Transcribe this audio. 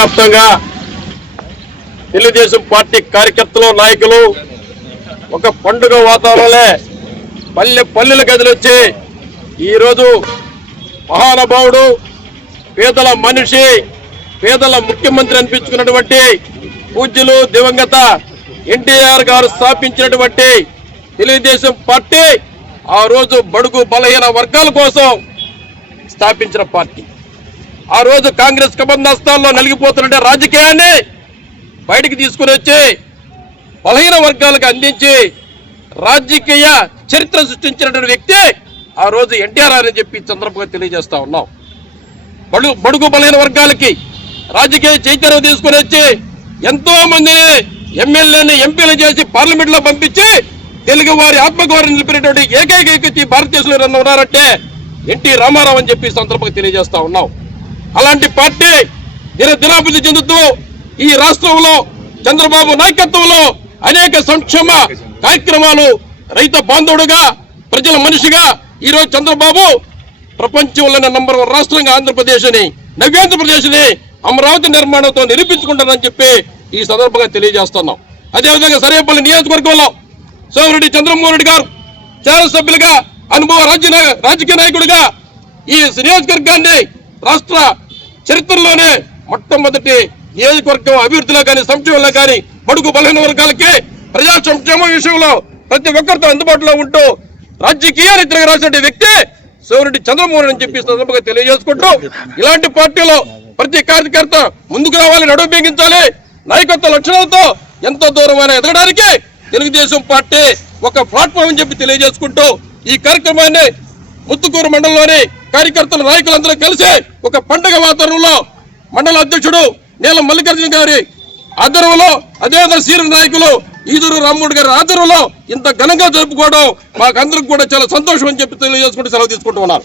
వ్యాప్తంగా తెలుగుదేశం పార్టీ కార్యకర్తలు నాయకులు ఒక పండుగ వాతావరణంలో పల్లెల గదిలొచ్చి ఈరోజు మహానుభావుడు పేదల మనిషి పేదల ముఖ్యమంత్రి అనిపించుకున్నటువంటి పూజ్యులు దివంగత ఎన్టీఆర్ గారు స్థాపించినటువంటి తెలుగుదేశం పార్టీ ఆ రోజు బడుగు బలహీన వర్గాల కోసం స్థాపించిన పార్టీ. ఆ రోజు కాంగ్రెస్ కబంధస్థాల్లో నలిగిపోతున్న రాజకీయాన్ని బయటికి తీసుకుని వచ్చి బలహీన వర్గాలకు అందించి రాజకీయ చరిత్ర సృష్టించినటువంటి వ్యక్తి ఆ రోజు ఎన్టీఆర్ అని చెప్పి సందర్భంగా తెలియజేస్తా ఉన్నాం. బడుగు బలహీన వర్గాలకి రాజకీయ చైతన్యం తీసుకుని వచ్చి ఎంతో మందిని ఎమ్మెల్యేని ఎంపీలు చేసి పార్లమెంట్ లో పంపించి తెలుగు వారి ఆత్మగౌరవం నిలిపినటువంటి ఏకైక వ్యక్తి భారతదేశంలో ఉన్నారంటే ఎన్టీ రామారావు అని చెప్పి సందర్భంగా తెలియజేస్తా ఉన్నాం. అలాంటి పార్టీ దినాభివృద్ధి చెందుతూ ఈ రాష్ట్రంలో చంద్రబాబు నాయకత్వంలో అనేక సంక్షేమ కార్యక్రమాలు రైతు బాంధవుడుగా ప్రజల మనిషిగా ఈరోజు చంద్రబాబు ప్రపంచంలోనే నంబర్ 1 రాష్ట్రంగా ఆంధ్రప్రదేశ్ ని నవ్యాంధ్రప్రదేశ్ ని అమరావతి నిర్మాణంతో నిరూపించుకుంటారని చెప్పి ఈ సందర్భంగా తెలియజేస్తున్నాం. అదేవిధంగా సరేపల్లి నియోజకవర్గంలో సోమిరెడ్డి చంద్రమోహన్ రెడ్డి గారు శాసనసభ్యులుగా అనుభవ రాజకీయ నాయకుడిగా ఈ నియోజకవర్గాన్ని రాష్ట్ర చరిత్రలోనే మొట్టమొదటి నియోజకవర్గం అభివృద్ధిలో కానీ సంక్షేమంలో కానీ బడుగు బలహీన వర్గాలకి ప్రజా సంక్షేమ విషయంలో ప్రతి ఒక్కరితో అందుబాటులో ఉంటూ రాజకీయాన్ని తిరిగి రాసిన వ్యక్తి సోమిరెడ్డి చంద్రమోహన్ అని చెప్పి సందర్భంగా తెలియజేసుకుంటూ ఇలాంటి పార్టీలో ప్రతి కార్యకర్త ముందుకు రావాలి, నడుము బిగించాలి, నాయకత్వ లక్షణాలతో ఎంతో దూరమైన ఎదగడానికి తెలుగుదేశం పార్టీ ఒక ప్లాట్ఫామ్ అని చెప్పి తెలియజేసుకుంటూ ఈ కార్యక్రమాన్ని ముత్తుకూరు మండలంలోని కార్యకర్తల నాయకులందరూ కలిసి ఒక పండుగ వాతావరణంలో మండల అధ్యక్షుడు నీలం మల్లికార్జున గారి ఆధ్వర్యంలో అదేవిధంగా సీనియర్ నాయకులు ఈదూరు రామ్మూడి గారి ఆధ్వర్యంలో ఇంత ఘనంగా జరుపుకోవడం మాకందరికి కూడా చాలా సంతోషం అని చెప్పి తెలియజేసుకుంటూ సెలవు తీసుకుంటూ ఉన్నారు.